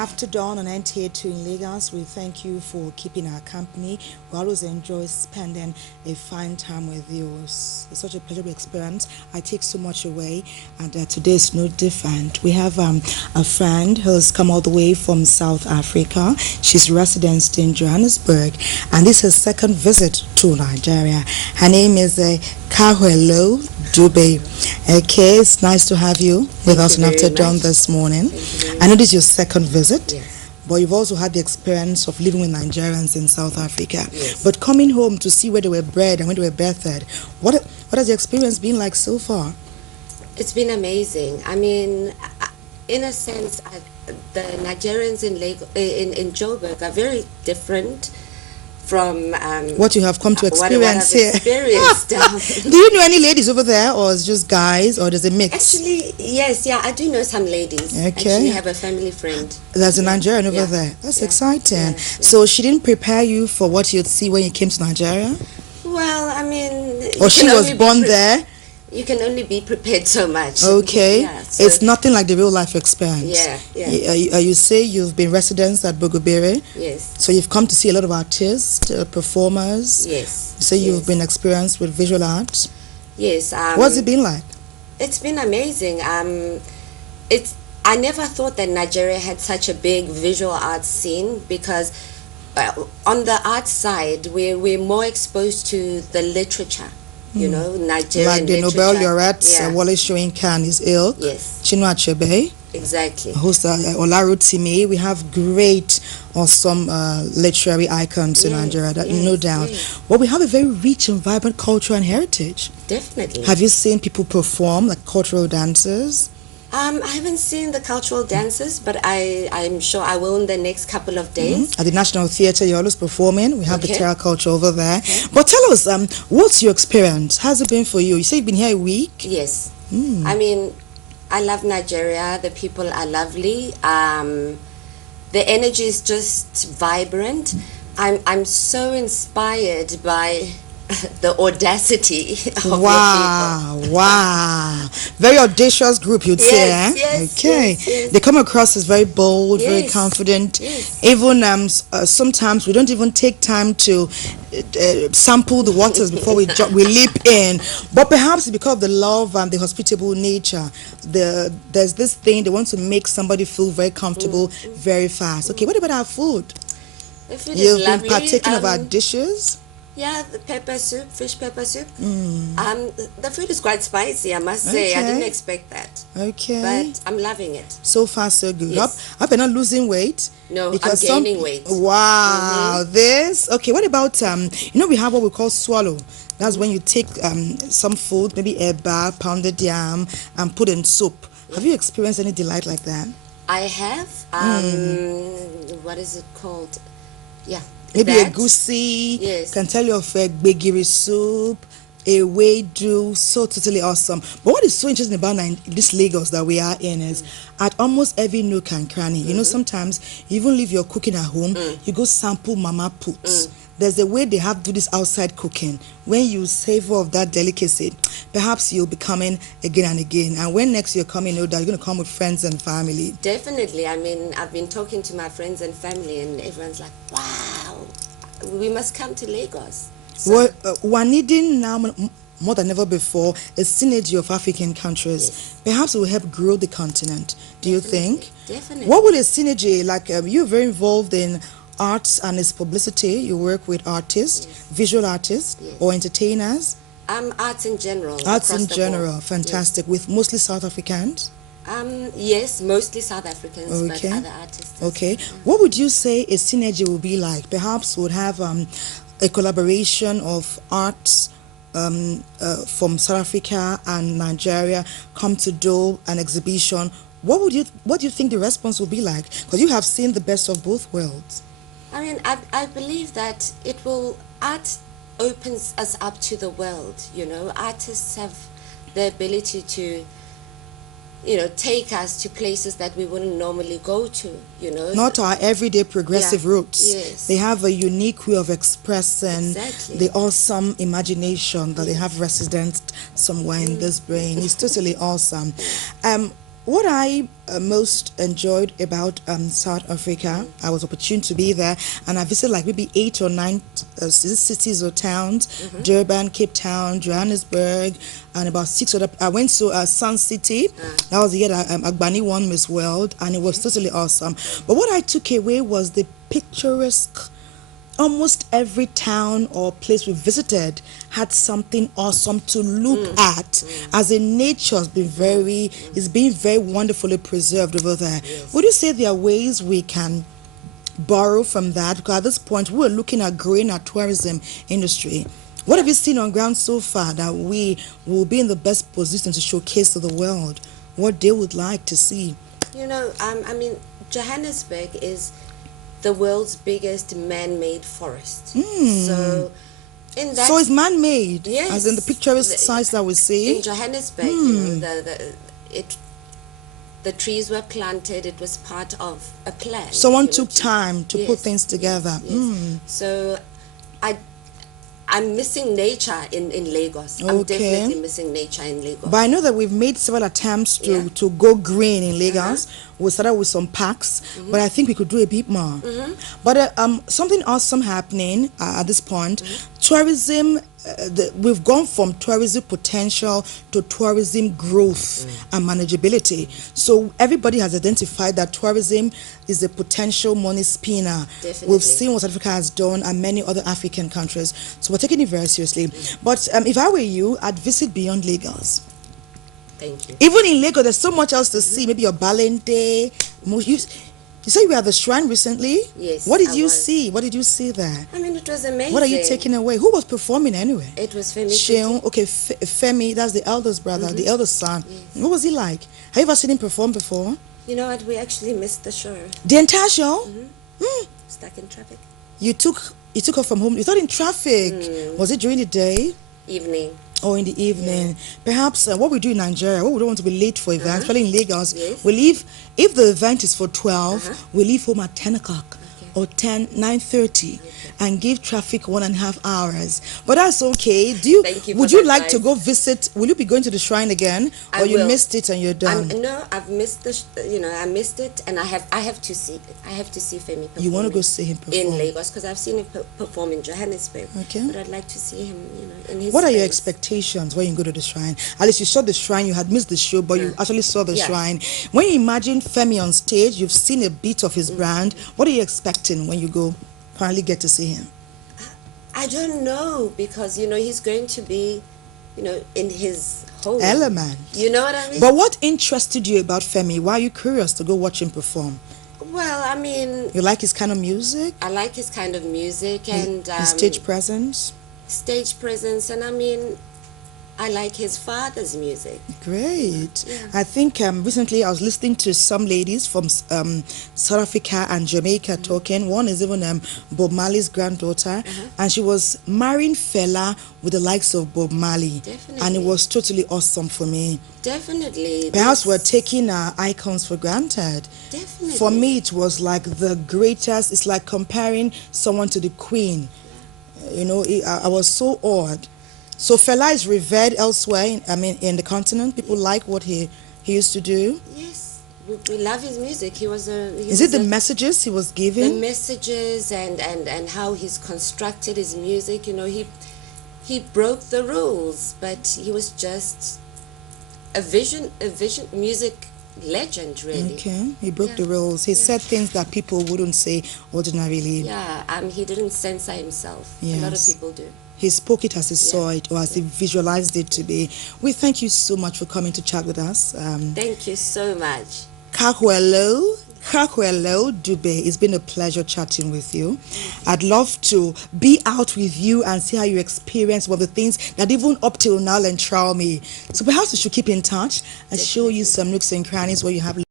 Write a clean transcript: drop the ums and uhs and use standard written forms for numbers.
After dawn on NTA2 in Lagos, we thank you for keeping our company. We always enjoy spending a fine time with you. It's such a pleasurable experience. I take so much away, and today is no different. We have a friend who's come all the way from South Africa. She's resident in Johannesburg, and this is her second visit to Nigeria. Her name is Kgauhelo Dupe. Okay, it's nice to have you with us on After Dawn this morning. I know this is your second visit, yes, but you've also had the experience of living with Nigerians in South Africa. Yes. But coming home to see where they were bred and where they were birthed, what has the experience been like so far? It's been amazing. I mean, in a sense, the Nigerians in Joburg are very different from what you have come to experience what I've here. experienced. Do you know any ladies over there, or it's just guys, or there's a mix? Actually, yes, I do know some ladies. Okay. Actually, have a family friend. There's a Nigerian over there. That's exciting. Yeah. So she didn't prepare you for what you'd see when you came to Nigeria? Well, I mean... Or she was born there? You can only be prepared so much. Okay. Yeah, so it's nothing like the real life experience. Yeah. You say you've been residents at Bogobere. Yes. So you've come to see a lot of artists, performers. Yes. You say you've been experienced with visual art. Yes. What's it been like? It's been amazing. I never thought that Nigeria had such a big visual arts scene because on the art side, we're more exposed to the literature. You know, Nigerian like the literature. Nobel laureate Wale Soyinka is ill. Yes. Chinua Achebe. Exactly. Host Olarotimi. We have great, awesome literary icons in Nigeria, no doubt. Yes. Well, we have a very rich and vibrant culture and heritage. Definitely. Have you seen people perform, like cultural dances? I haven't seen the cultural dances, but I'm sure I will in the next couple of days. At the National Theatre, you're always performing. We have the terra culture over there. But tell us, what's your experience? How's it been for you? You say you've been here a week? Yes. I mean, I love Nigeria. The people are lovely. The energy is just vibrant. I'm so inspired by the audacity of your people. Wow. Very audacious group, you'd say, eh? Yes, okay. yes. They come across as very bold, very confident. Yes. Even sometimes we don't even take time to sample the waters before we leap in. But perhaps because of the love and the hospitable nature, there's this thing, they want to make somebody feel very comfortable very fast. Okay, what about our food? The food You've is been lovely. partaking of our dishes? Yeah, the pepper soup, fish pepper soup. The food is quite spicy, I must say. I didn't expect that. Okay. But I'm loving it. So far, so good. Yes. Hope you're not losing weight. No, I'm gaining weight. Wow, this. Okay, what about, we have what we call swallow. That's when you take some food, maybe eba, pounded yam, and put in soup. Have you experienced any delight like that? I have. What is it called? Yeah. Maybe a goosey. Yes. Can tell you of a begiri soup, a wedu, so totally awesome. But what is so interesting about this Lagos that we are in is at almost every nook and cranny, you know, sometimes you even leave your cooking at home, you go sample mama puts. There's a way they have to do this outside cooking. When you savor of that delicacy, perhaps you'll be coming again and again. And when next you're coming, you're going to come with friends and family. Definitely. I mean, I've been talking to my friends and family, and everyone's like, wow, we must come to Lagos. So, we're needing now more than ever before a synergy of African countries. Yes. Perhaps it will help grow the continent. Do you think? Definitely. What would a synergy, like you're very involved in arts and its publicity, you work with artists, visual artists, or entertainers? Arts in general. Arts in general, board. fantastic, with mostly South Africans? Yes, mostly South Africans, Okay. but other artists. Okay. What would you say a synergy would be like? Perhaps would have a collaboration of arts from South Africa and Nigeria come to do an exhibition. What do you think the response will be like? Because you have seen the best of both worlds. I mean, I believe that art opens us up to the world, you know. Artists have the ability to, take us to places that we wouldn't normally go to, you know. Not our everyday progressive roots. Yes. They have a unique way of expressing Exactly. the awesome imagination that they have resident somewhere in this brain. It's totally awesome. What I most enjoyed about South Africa, I was opportune to be there, and I visited like maybe 8 or 9 cities or towns: Durban, Cape Town, Johannesburg, and about 6 other. I went to Sun City. That was the year that Agbani won Miss World, and it was totally awesome. But what I took away was the picturesque. Almost every town or place we visited had something awesome to look at, as in nature's been very, it's been very wonderfully preserved over there. Would you say there are ways we can borrow from that? Because at this point we're looking at growing our tourism industry. What have you seen on ground so far that we will be in the best position to showcase to the world what they would like to see? You know, I mean, Johannesburg is the world's biggest man-made forest. So in that, So it's man-made, yes, as in the picturesque sites that we see. in Johannesburg, you know, the trees were planted. It was part of a plan. Someone you know, took time to put things together. Yes. So I'm missing nature in Lagos. I'm Okay. definitely missing nature in Lagos. But I know that we've made several attempts to go green in Lagos. We started with some parks, but I think we could do a bit more. But something awesome happening at this point. Tourism, we've gone from tourism potential to tourism growth and manageability. So everybody has identified that tourism is a potential money spinner. Definitely. We've seen what South Africa has done and many other African countries. So we're taking it very seriously. But if I were you, I'd visit beyond Lagos. Thank you. Even in Lagos, there's so much else to see. Maybe your Balente. You said you were at the shrine recently? Yes, What did I you was. see? What did you see there? I mean, it was amazing. What are you taking away? Who was performing anyway? It was Femi. Sheon, okay, Femi, that's the eldest brother, the eldest son. What was he like? Have you ever seen him perform before? You know what? We actually missed the show. The entire show? Stuck in traffic. You took her from home. You thought in traffic. Was it during the day? Evening. Or in the evening? Perhaps what we do in Nigeria, we don't want to be late for events, especially in Lagos. Yes. We leave, if the event is for 12, we leave home at 10 o'clock. Or 9:30, and give traffic 1.5 hours. But that's okay. Thank you for Would you that like to advice. go visit? Will you be going to the shrine again, or I you will. missed it and you're done? No, I've missed I missed it, and I have to see it. I have to see Femi perform. You want to go see him perform in Lagos because I've seen him perform in Johannesburg. Okay. But I'd like to see him, in his. What are your space. expectations when you go to the shrine? At least you saw the shrine, you had missed the show, but you actually saw the Yeah. shrine. When you imagine Femi on stage, you've seen a bit of his brand. What are you expecting when you go finally get to see him? I don't know because he's going to be, in his whole Element. You know what I mean? But what interested you about Femi? Why are you curious to go watch him perform? Well, I mean, You like his kind of music? I like his kind of music and His stage presence? stage presence, and I mean, I like his father's music. Great. Yeah. I think recently I was listening to some ladies from South Africa and Jamaica talking. One is even Bob Marley's granddaughter, and she was marrying Fela with the likes of Bob Marley. And it Definitely. was totally awesome for me. Definitely. Perhaps we're taking our icons for granted. Definitely. For me, it was like the greatest. It's like comparing someone to the Queen. I was so awed. So Fela is revered elsewhere, in the continent. People like what he used to do. Yes, we love his music. Is it the messages he was the giving? messages and how he's constructed his music? He broke the rules, but he was just a vision music legend, really. Okay, he broke Yeah. the rules. He Yeah. said things that people wouldn't say ordinarily. Yeah, he didn't censor himself. A lot of Yes. people do. He spoke it as he saw it, or as he visualized it to be. We thank you so much for coming to chat with us. Thank you so much. Kgauhelo Dupe, it's been a pleasure chatting with you. I'd love to be out with you and see how you experience one of the things that even up till now enthrall me. So perhaps we should keep in touch and show you some nooks and crannies where you have